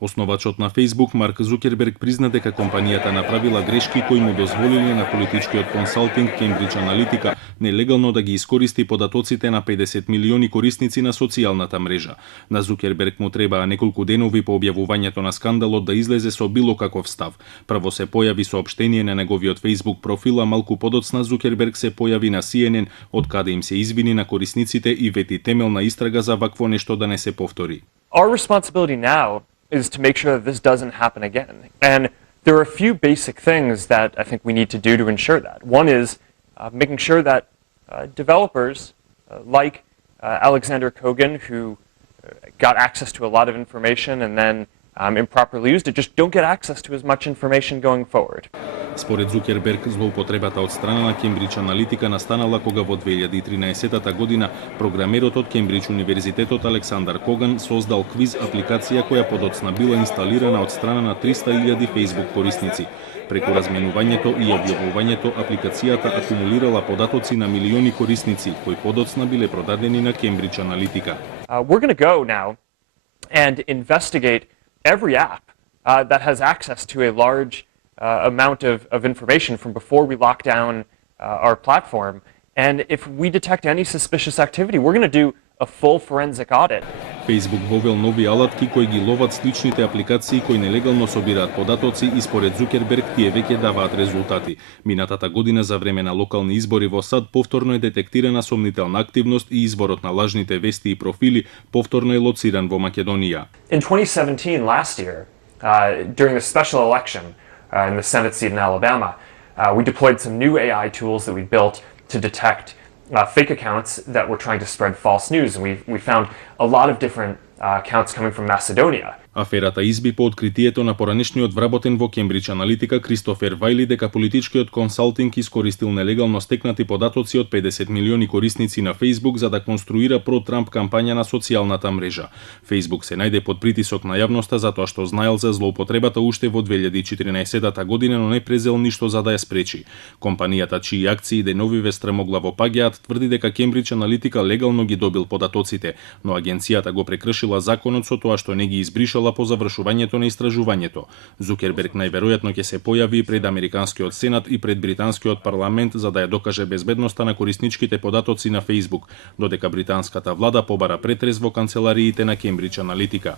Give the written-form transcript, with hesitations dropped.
Основачот на Facebook Марк Зукерберг призна дека компанијата направила грешки кои му дозволиле на политичкиот консалтинг Cambridge Analytica нелегално да ги искористи податоците на 50 милиони корисници на социјалната мрежа. На Зукерберг му требаа неколку денови по објавувањето на скандалот да излезе со било каков став. Прво се појави соопштение на неговиот Facebook профил, а малку подоцна Зукерберг се појави на CNN, од каде им се извини на корисниците и вети темелна истрага за вакво нешто да не се повтори. Our responsibility now is to make sure that this doesn't happen again. And there are a few basic things that I think we need to do to ensure that. One is making sure that developers like Alexander Kogan, who got access to a lot of information and then improperly used it, just don't get access to as much information going forward. Според Зукерберг, злоупотребата од страна на Cambridge Analytica настанала кога во 2013 година програмерот од Кембридж универзитетот Александар Коган создал квиз апликација која подоцна била инсталирана од страна на 300.000 Facebook корисници. Преку разменувањето и објавувањето, апликацијата акумулирала податоци на милиони корисници кои подоцна биле продадени на Cambridge Analytica. We're going to go now and investigate every app that has access to a large amount of information from before we lock down our platform. And if we detect any suspicious activity, we're going to do a full forensic audit. Facebook вовел нови алатки кои ги ловат сличните апликации кои нелегално собираат податоци и според Зукерберг тие веќе даваат резултати. Минатата година за време на локални избори во САД повторно е детектирана сомнителна активност и изворот на лажните вести и профили повторно е лоциран во Македонија. In 2017, last year, during the special election in the Senate seat in Alabama, we deployed some new AI tools that we built to detect fake accounts that were trying to spread false news. And we found a lot of different accounts coming from Macedonia. Аферата изби по откритието на поранешниот вработен во Cambridge Analytica Кристофер Вајли дека политичкиот консалтинг искористил нелегално стекнати податоци од 50 милиони корисници на Facebook за да конструира про-Трамп кампања на социјалната мрежа. Facebook се најде под притисок на јавноста затоа што знаел за злоупотребата уште во 2014 година, но не презел ништо за да ја спречи. Компанијата чии акции деновиве стремоглаво паѓаат тврди дека Cambridge Analytica легално ги добил податоците, но агенцијата го прекршила законот со тоа што не ги избришала по завршувањето на истражувањето. Зукерберг најверојатно ќе се појави пред Американскиот сенат и пред Британскиот парламент за да ја докаже безбедноста на корисничките податоци на Facebook, додека британската влада побара претрез во канцелариите на Cambridge Analytica.